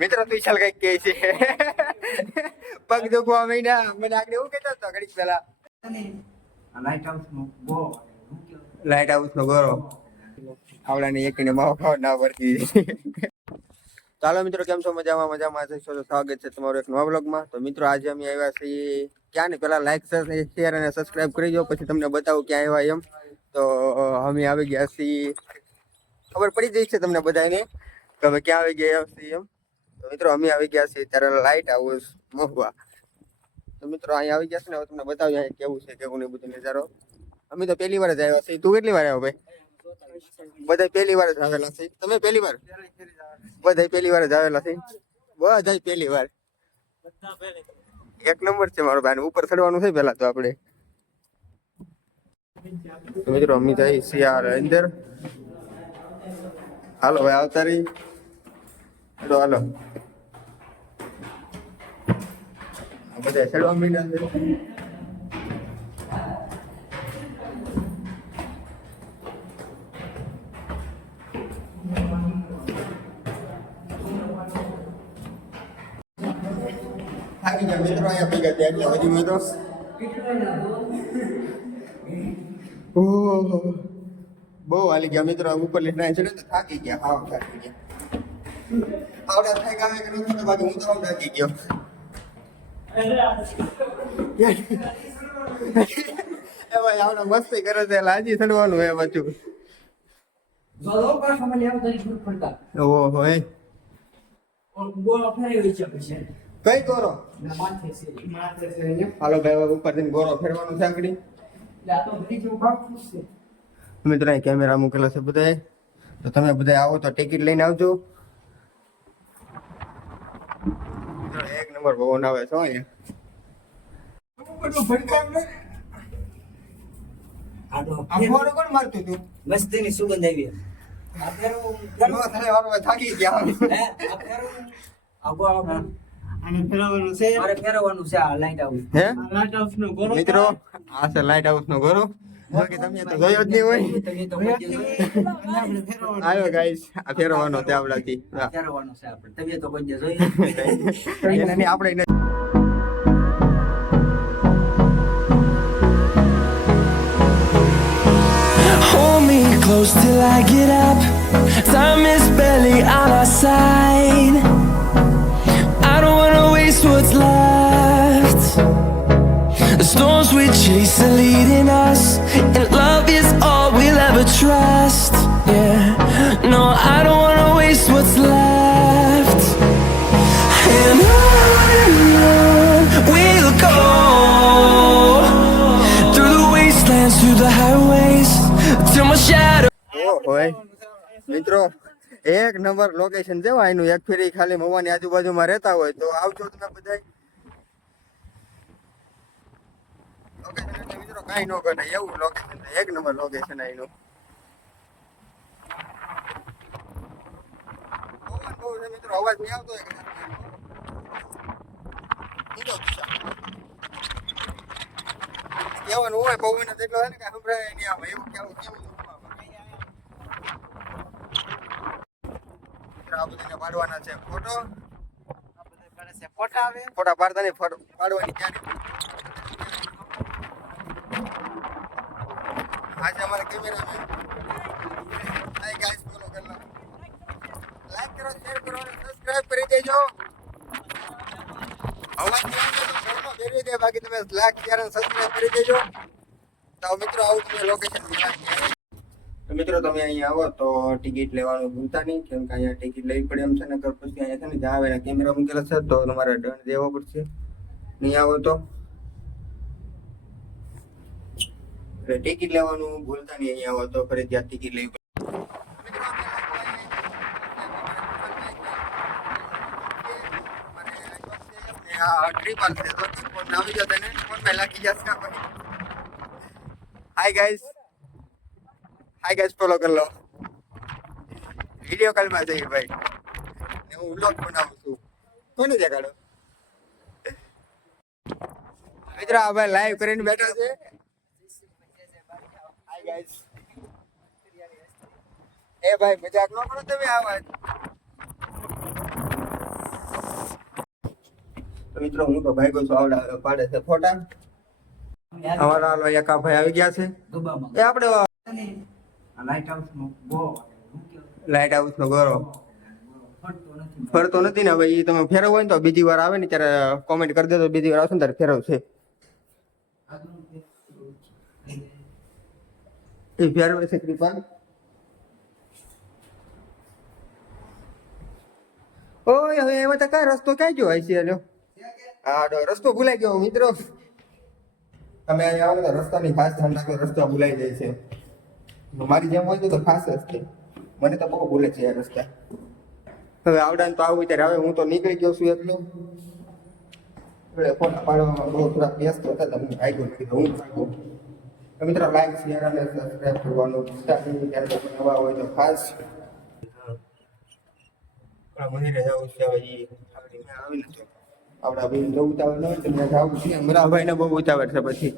મિત્રો તું ચાલ કઈક કે છે પગ દુખવા મહિના મને આગળ એવું કહેતો હતો ઘડીક પહેલા લાઇટ હાઉસ નો ગોરો આવડાની એકને માવો ખાવા ના પડતી. ચાલો મિત્રો, કેમ છો? મજામાં છો તો સ્વાગત છે તમારું એક નવા બ્લોગમાં. તો મિત્રો આજે અમે આવ્યા છીએ ક્યાં ને પેલા લાઈક શેર અને સબસ્ક્રાઇબ કરી દો, પછી તમને બતાવું ક્યાં આવ્યા એમ. તો અમે આવી ગયા છીએ, ખબર પડી જઈ છે તમને બધાને કે અમે ક્યાં આવી ગયા છીએ એમ. તો મિત્રો અમે આવી ગયા છીએ ત્યારે લાઇટ હાઉસ મહુવા. તો મિત્રો અહીંયા આવી ગયા છે ને, હવે તમને બતાવી અહીંયા કેવું છે કેવું નહીં બધું નજારો. અમે તો પહેલી વાર જ આવ્યા છીએ. તું કેટલી વાર આવ્યો ભાઈ? બધા પહેલી વાર જ આવેલા છે. તમે પહેલી વાર? બધા પહેલી વાર જ આવેલા છે. બધા પહેલી વાર. એક નંબર છે મારો ભાઈ. ઉપર ચડવાનું છે પેલા તો આપણે. તો મિત્રો અમે જઈએ છીએ અંદર. હાલો ભાઈ, આવતા રહી. હાલો બધા ચડવા માંડ્યા છે. થાકી ગયા મિત્રો અહીંયા ભેગા થયા એટલે હજી મેં તો બહુ હાલી ગયા મિત્રો. ઉપર લીધા ચડે તો થાકી ગયા, હાવ થાકી ગયા. આવડા થાય ગામે કે નથી તો બાકી હું તો હાવ થાકી ગયો. એ ભાઈ આવડા મસ્તી કરે છે એટલે હજી ચડવાનું હે પાછું. ઓહો હે કઈ ગોરો? હાલો ભાઈ, ઉપર થી ગોરો ફેરવાનું છે આંગળી. મિત્રો અહીં કેમેરા મૂકેલા છે બધાએ, તો તમે બધા આવો તો ટિકિટ લઈને આવજો. એક નંબર પવન આવે છે અહીંયા. કોણ મારતું તું? મસ્તીની સુગંધ આવી. થાકી ગયા. ફેરવવાનું છે આ લાઈટ હાઉસ. હે મિત્રો, આ છે લાઇટ હાઉસ નો ગોરો. બાકી તમે તો જોયો જ નહીં હોય. તમે તો કોઈ દિવસ આવ્યો ગાઈસ, આ ફેરવવાનો તે આપણાથી. ફેરવવાનું છે આપણે. તમે તો કોઈ દિવસ જોયું એને નહીં, આપણે Hold me close till I get up. Time is barely on our side. I don't wanna waste what's left. The storms we chase are leading us, and love is all we'll ever trust. Yeah, no, I don't wanna waste what's left. And on we'll go, through the wastelands, through the highways, till my shadow. હોય મિત્રો, એક number location છે એનું. એક ફેરી ખાલી મવાની આજુબાજુમાં રહેતા હોય તો આવજો તમે બધા. લોકેશન એટલે મિત્રો કાંઈ ન ઘટે એવું લોકેશન છે. એક નંબર લોકેશન એનું. પવન બહુ છે મિત્રો, અવાજ નહીં આવતો હોય. કેવાનું હોય પવન એટલો હોય ને કે સંભળાય નહીં આવે એવું કેવું કેવું. આ બધાને પાડવાના છે ફોટો. ફોટા આવે. ફોટા પાડતા નહીં, પાડવાની ક્યારે. આજે અમારા કેમેરામેન. હાય ગાઈસ, ફોલો કરી લો, લાઈક કરો, શેર કરો અને સબસ્ક્રાઇબ કરી દેજો. અવાજ નહીં આવતો તો ફોનમાં ફેરવી દે, બાકી તમે લાઈક શેર અને સબસ્ક્રાઇબ કરી દેજો. તો મિત્રો આવું તમે લોકેશન તો મિત્રો તમે અહીંયા આવો તો ટિકિટ લેવાનું ભૂલતા નહીં, કેમ કે અહીંયા ટિકિટ લેવી પડે એમ છે ને. પછી અહીંયા છે ને જ્યાં આવે કેમેરા મૂકેલા છે તો તમારે દંડ દેવો પડશે નહીં આવો તો. એટલે ટિકિટ લેવાનું ભૂલતા નહીં. અહીંયા આવો તો ફરીથી ટિકિટ લેવી પડે. ટ્રિપલ છે તો ફોન આવી જતો ને ફોન પહેલા લાગી જશે. Hi guys, hi guys, follow કરી લો. વિડીયો કોલમાં જઈએ ભાઈ, હું વ્લોગ બનાવું છું. કોને દેખાડો મિત્રો? આ ભાઈ લાઈવ કરીને બેઠા છે. Hi guys. એ ભાઈ મજાક ન કરો તમે. આવાજ મિત્રો હું તો ભાઈ છું આવડા પાડે છે ફોટા. અમારા હાલો એક આ ભાઈ આવી ગયા છે ગબામાં એ આપણે આ લાઇટ હાઉસનો બહુ લાઇટ હાઉસ નો ગોરો ફરતો નથી. ફરતો નથી ને હવે એ તમે ફેરવો હોય ને તો બીજી વાર આવે ને ત્યારે કોમેન્ટ કરી દેજો, બીજી વાર આવશે ને ત્યારે ફેરવશે. એ ફેરવે છે કૃપા. ઓય હવે એમાં તો કઈ રસ્તો ક્યાં ગયો હશે? લ્યો હા રસ્તો ભૂલાઈ ગયો મિત્રો. તમે અહીંયા આવો ને તો રસ્તાની ખાસ ધ્યાન રાખો, રસ્તો ભૂલાઈ જાય છે. મારી જેમ હોય તો ખાસ જ છે, મને તો બહુ ભૂલે છે આ રસ્તા. હવે આવડાને તો આવું ત્યારે હવે હું તો નીકળી ગયો છું એટલો. એટલે ફોટા પાડવામાં બહુ થોડા વ્યસ્ત હતા તો હું ભાગ્યો નથી તો હું ભાગો. તો મિત્રો લાઈક શેર અને સબસ્ક્રાઈબ કરવાનું ભૂલતા નહીં. ત્યારે તમે નવા હોય તો ખાસ મંદિરે જવું છે. હવે એ આવીને તો આપણા ભાઈ બહુ ઉતાવળ ન હોય તો મેં જવું છે. મારા ભાઈને બહુ ઉતાવળ છે. પછી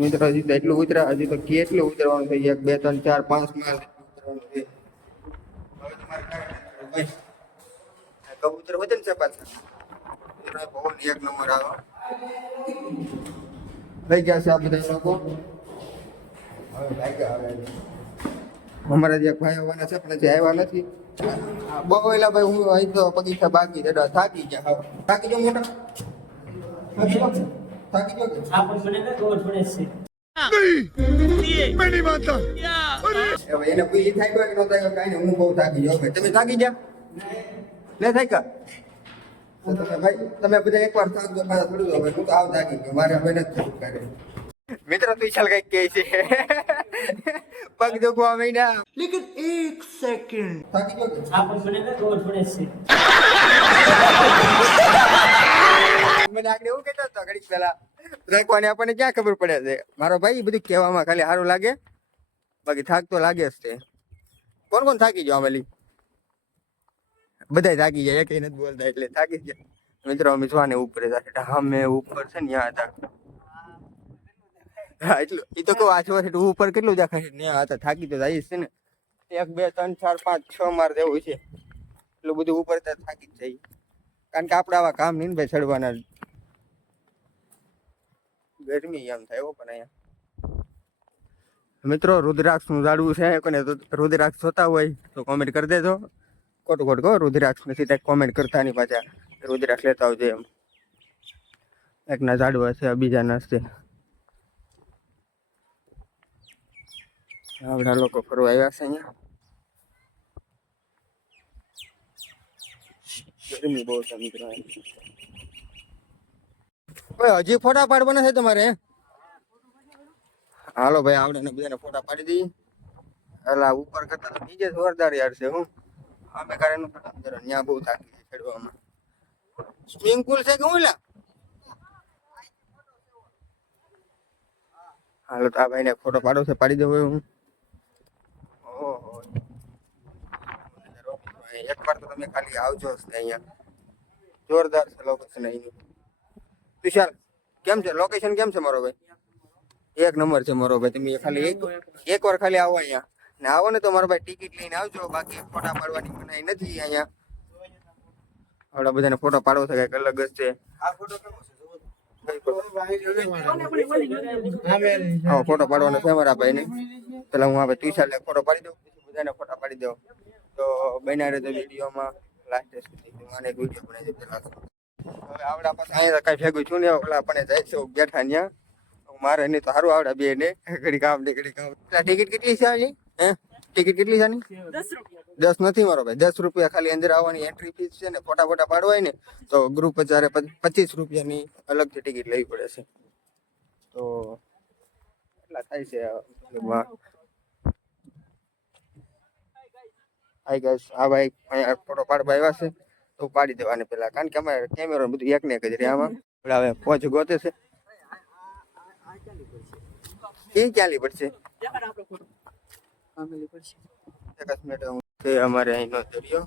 મિત્રો હજી તો એટલું ઉતરા, હજી તો કેટલું ઉતરવાનું છે? 1 2 3 4 5 માળ ઉતરવાનું છે. હવે તમારે ભાઈ કબૂતર વજન છે પાછા. બહુ એક નંબર આવે લઈ ગયા છે આ બધા લોકો. હવે લાગ્યા હવે અમારા જે ભાઈ આવવાના છે પણ જે આવ્યા નથી. બહુ એલા ભાઈ હું અહીં તો બગીચા બાકી છે, થાકી ગયા. હવે થાકી જાવ મોટા, થાકી જાવ કે આ પણ મને ખબર પડે છે. હવે એને કોઈ થાય કે ન થાય કાંઈ નહીં, હું બહુ થાકી જાઉં. ભાઈ તમે થાકી ગયા ને થાક્યા તો તમે ભાઈ તમે બધા એકવાર થાકજો પાછા થોડું હવે હું તો આવ થાકી ગયો, મારે હવે નથી થયું કરે. મિત્રો તું ચાલ કઈક કહે છે પગ દુખવા મહિના લેકિન 1 સેકન્ડ થાકી ગયો કે આ પણ મને ખબર પડે છે. મને આગળ એવું કહેતો હતો ઘડીક પહેલા રાખવાની, આપણને ક્યાં ખબર પડે છે. મારો ભાઈ બધું કહેવામાં ખાલી સારું લાગે, બાકી થાક તો લાગે જ છે. કોણ કોણ થાકી ગયો આમેલી? બધા થાકી જાય, એક નથી બોલતા એટલે થાકી જાય. મિત્રો અમે જોવાને ઉપર હતા, અમે ઉપર છે ને ત્યાં હતા. હા એટલું એ તો કહું આ છો ઉપર કેટલું દેખાય છે ને હતા. થાકી તો જાય છે ને, 1 2 3 4 5 6 માર જેવું છે. એટલું બધું ઉપર થાકી જ જાય, કારણ કે આપણે આવા કામ નહીં ભાઈ ચડવાના. ગરમી એમ થાય એવો. પણ અહીંયા મિત્રો રુદ્રાક્ષ નું ઝાડવું છે, કોને રુદ્રાક્ષ જોતા હોય તો કોમેન્ટ કરી દેજો. ખોટું ખોટું કહો, રુદ્રાક્ષ નથી ત્યાં કોમેન્ટ કરતા નહીં પાછા. રુદ્રાક્ષ લેતા આવજો એમ. એકના ઝાડવા છે, બીજાના છે. આવડા લોકો ફરવા આવ્યા છે અહીંયા. ગરમી બહુ છે મિત્રો. હજી ફોટા પાડવાના છે તમારે? હાલો ભાઈ આવડે ને બધાને ફોટા પાડી દઈએ. એટલે ઉપર કરતા તો નીચે જોરદાર યાર છે. હું અમે કારણ ત્યાં બહુ થાકી છે ચડવામાં. સ્વિમિંગ પુલ છે કે હું લા? હાલો તો આ ભાઈને ફોટો પાડો છે, પાડી દઉં હું. ઓહો એકવાર તો તમે ખાલી આવજો અહીંયા. જોરદાર છે લોકેશન અહીંનું. વિશાલ કેમ છે લોકેશન? કેમ છે મારો ભાઈ? 1 નંબર છે મારો ભાઈ. તમે ખાલી એક વાર ખાલી આવો અહીંયા ને આવો ને તો મારો ભાઈ ટિકિટ લઈને આવજો, બાકી ફોટા પાડવાની મનાઈ નથી અહીંયા. આવડા બધાને ફોટો પાડવો છે કઈક અલગ જ છે. આ ફોટો કેવો છે? હા ફોટો પાડવાનો છે મારા ભાઈને. પેલા હું હવે વિશાલ ફોટો પાડી દઉં, પછી બધાને ફોટા પાડી દઉં. તો બન્યા રહેજો વિડીયોમાં લાસ્ટ સુધી. મને એક વિડીયો બનાવી દે પેલા. હવે આવડા પાસે અહીંયા કઈ ભેગું છું ને ઓલા પણ જાય છે બેઠા ત્યાં. મારે નહીં તો સારું આવડા બે ને ઘડી કામ ને ઘડી કામ. ટિકિટ કેટલી છે આની? હે ટિકિટ કેટલી છે આની? 10 નથી મારો ભાઈ, 10 રૂપિયા ખાલી અંદર આવવાની એન્ટ્રી ફીસ છે ને. ફોટા ફોટા પાડવા હોય ને તો ગ્રુપ 25 રૂપિયાની અલગથી ટિકિટ લેવી પડે છે. તો એટલા થાય છે. હાય ગાઈસ, આ ભાઈ અહીંયા ફોટો પાડવા આવ્યા છે તો પાડી દેવાને પેલા, કારણ કે અમારે કેમેરો બધું એક ને એક જ રહે આમાં. હવે પહોંચ ગોતે છે એ ક્યાં લી પડશે? અમારે અહીંનો દરિયો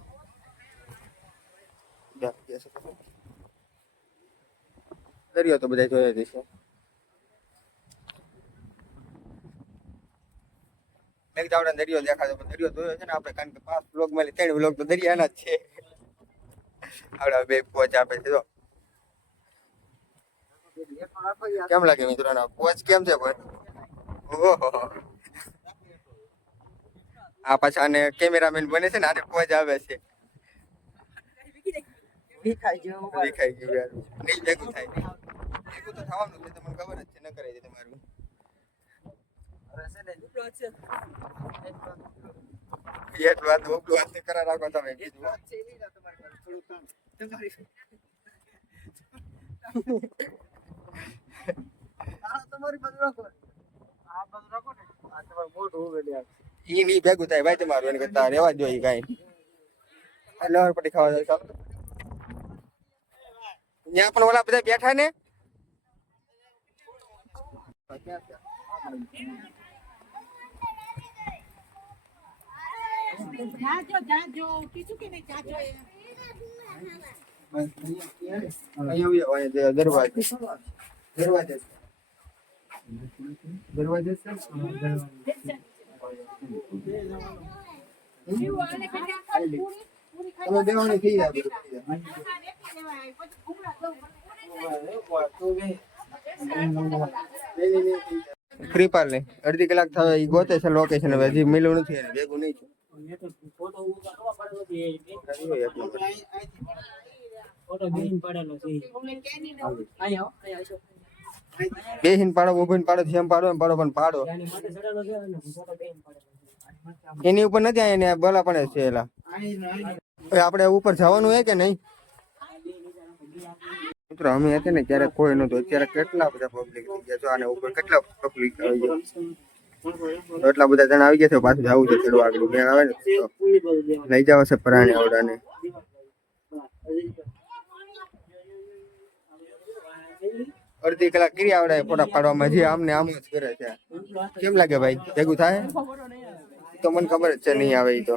દરિયો તો બધા જોયા જ છે. મેં કીધું આપણે દરિયો દેખાતો, પણ દરિયો જોયો છે ને આપણે, કારણ કે 5 વ્લોગ માં 3 વ્લોગ તો દરિયાના જ છે. આવડા બે પોચ આપે છે જો કેમ લાગે મિત્રો પોચ કેમ છે પણ ઓહો આ પાછા અને કેમેરામેન બને છે ને આને પોચ આવે છે દેખાય જેવું દેખાઈ ગયું યાર નહીં ભેગું થાય ભેગું તો થવાનું છે તમને ખબર જ છે ન કરે છે તમારું એક વાત ઉપલું વાત કરા રાખો તમે કીધું ઈ નહીં ભેગું થાય ભાઈ તમારું એને કરતા રેવા જોઈએ કાંઈ લહર પટ્ટી ખાવા જાય ચાલો ત્યાં પણ ઓલા બધા બેઠા ને જાજો કીધું કે નહીં જાજો દરવાજે દેવાની થઈ જાય કૃપાલ ને અડધી કલાક થાય ઈ ગોતે છે લોકેશન હવે હજી મિલું નથી એને ભેગું નહીં બેહીન પાડો ઉભીને પાડો જેમ પાડો એમ પાડો પણ પાડો એની ઉપર નથી એને બોલા પણ છે એલા આપણે ઉપર જવાનું હે કે નહીં મિત્રો અમે હતા ને ત્યારે કોઈ નતું અત્યારે કેટલા બધા પબ્લિક થઈ ગયા છો આને ઉપર કેટલા પબ્લિક આવી ગયા એટલા બધા જણા આવી ગયા છે પાછું જવું છે થોડું આગળ મેળ આવે ને તો લઈ જાવ છે પ્રાણી આવડાને અડધી કલાક કરી આવડે ફોટા પાડવામાં હજી આમને આમ જ કરે છે કેમ લાગે ભાઈ ભેગું થાય તો મને ખબર જ છે નહીં આવે ઈ તો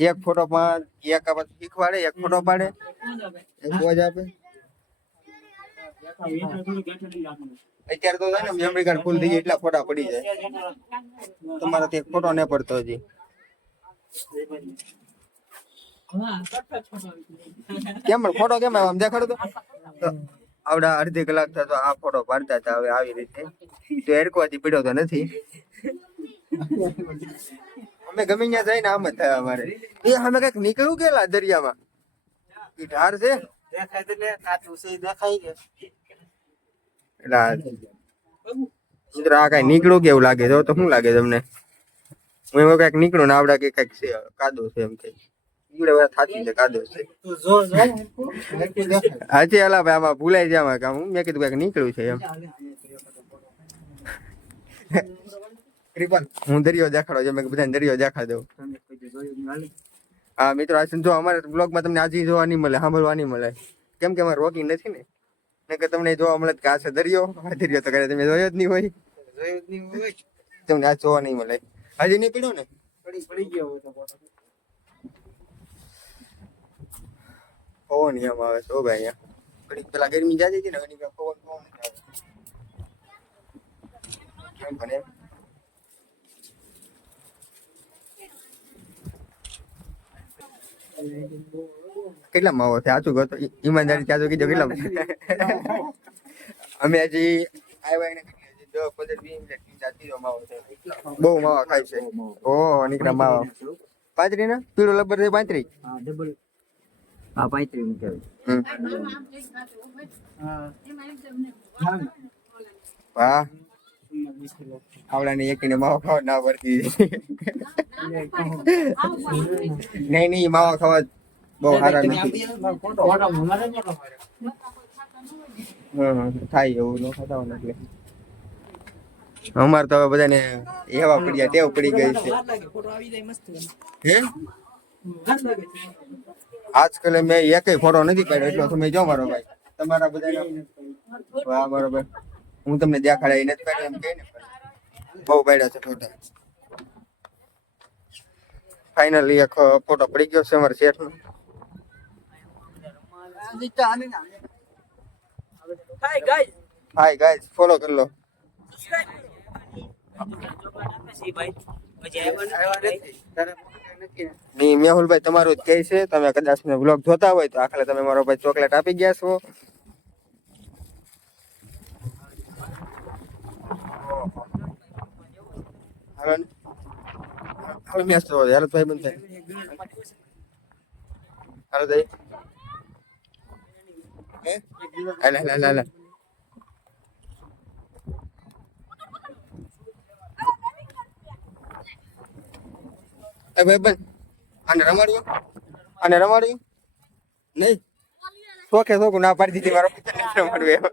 એક ફોટો માં એક શીખવાડે એક ફોટો પાડે એક પોજ આપે અત્યારે તો છે ને મેમરી કાર્ડ ફૂલ થઈ જાય એટલા ફોટા પડી જાય તમારા એક ફોટો ન પડતો હજી કેમ ફોટો કેમ આમ દેખાડો તો આવડા અડધી કલાક થતો આ ફોટો પાડતા હતા હવે આવી રીતે તો એરકોથી પીડ્યો તો નથી અમે ગમે ત્યાં જઈને આમ જ થાય અમારે એ અમે કઈક નીકળ્યું કેલા દરિયામાં ઈ ઢાર છે આ કઈ નીકળું કેવું લાગે છે તો શું લાગે તમને હું એમાં કઈક નીકળું ને આવડા કઈક છે કાદો છે એમ કઈ થાકી છે કાદો છે હાજી અલા ભાઈ આમાં ભૂલાઈ જાય કામ મેં કીધું કઈક નીકળ્યું છે એમ હું દરિયો દેખાડો છે મેં બધાને દરિયો દેખાડ દઉં હા મિત્રો આ જો અમારા બ્લોગમાં તમને આજે જોવા નહીં મળે સાંભળવા નહીં મળે કેમ કે અમારે રોકી નથી ને કે તમને જોવા મળે કે આ છે દરિયો આ દરિયો તો કરે તમે જોયો જ નહીં હોય તમને આ જોવા નહીં મળે હજી નહીં પીડ્યો ને પડી ગયો પવન એમ આવે છે ભાઈ અહીંયા પેલા ગરમી જાતી હતી ને પવન કેમ બને કેટલા માવો છે આચું ગયો તો ઈમાનદારી ત્યાં તો કીધું કેટલા અમે હજી આવ્યા એને 10-15 મિનિટ જાતી માવો છે બહુ માવા ખાય છે ઓહો નીકળ્યા માવા 35 ને પીળો લબર છે 35 હા ડબલ હા 35 મીટર વાહ આવડાને એકને માવો ખાવા ના પડતી નહીં માવા ખાવા બહુ સારા નથી થાય એવું ન ખાતા એટલે અમારે તો હવે બધાને એવા પડ્યા ટેવ પડી ગઈ છે હે આજકાલ મેં એકેય ફોટો નથી પાડ્યો એટલો સમય જો મારો ભાઈ તમારા બધા વાહ મારો ભાઈ હું તમને દેખાડાય નથી પાડ્યો એમ કહે ને બહુ પાડ્યા છે ફોટા ફાઇનલી એક ફોટો પડી ગયો છે અમારા શેઠ નો હાય ગાઈસ ફોલો કરી લો પછી આવ્યા નથી. તારા પપ્પા નથી ને? મેહુલભાઈ તમારું જ કહે છે, તમે કદાચ બ્લોગ જોતા હોય તો આખલે તમે મારો ભાઈ ચોકલેટ આપી ગયા છો. હાલો ને. હાલો મેચ તો યાર ભાઈ બંધ થાય. હાલો દઈ હાલ હાલ હાલ. એ ભાઈ બંધ આને રમાડ્યું નહીં શોખે શોખ ના પાડી દીધી મારો રમાડવું એમ.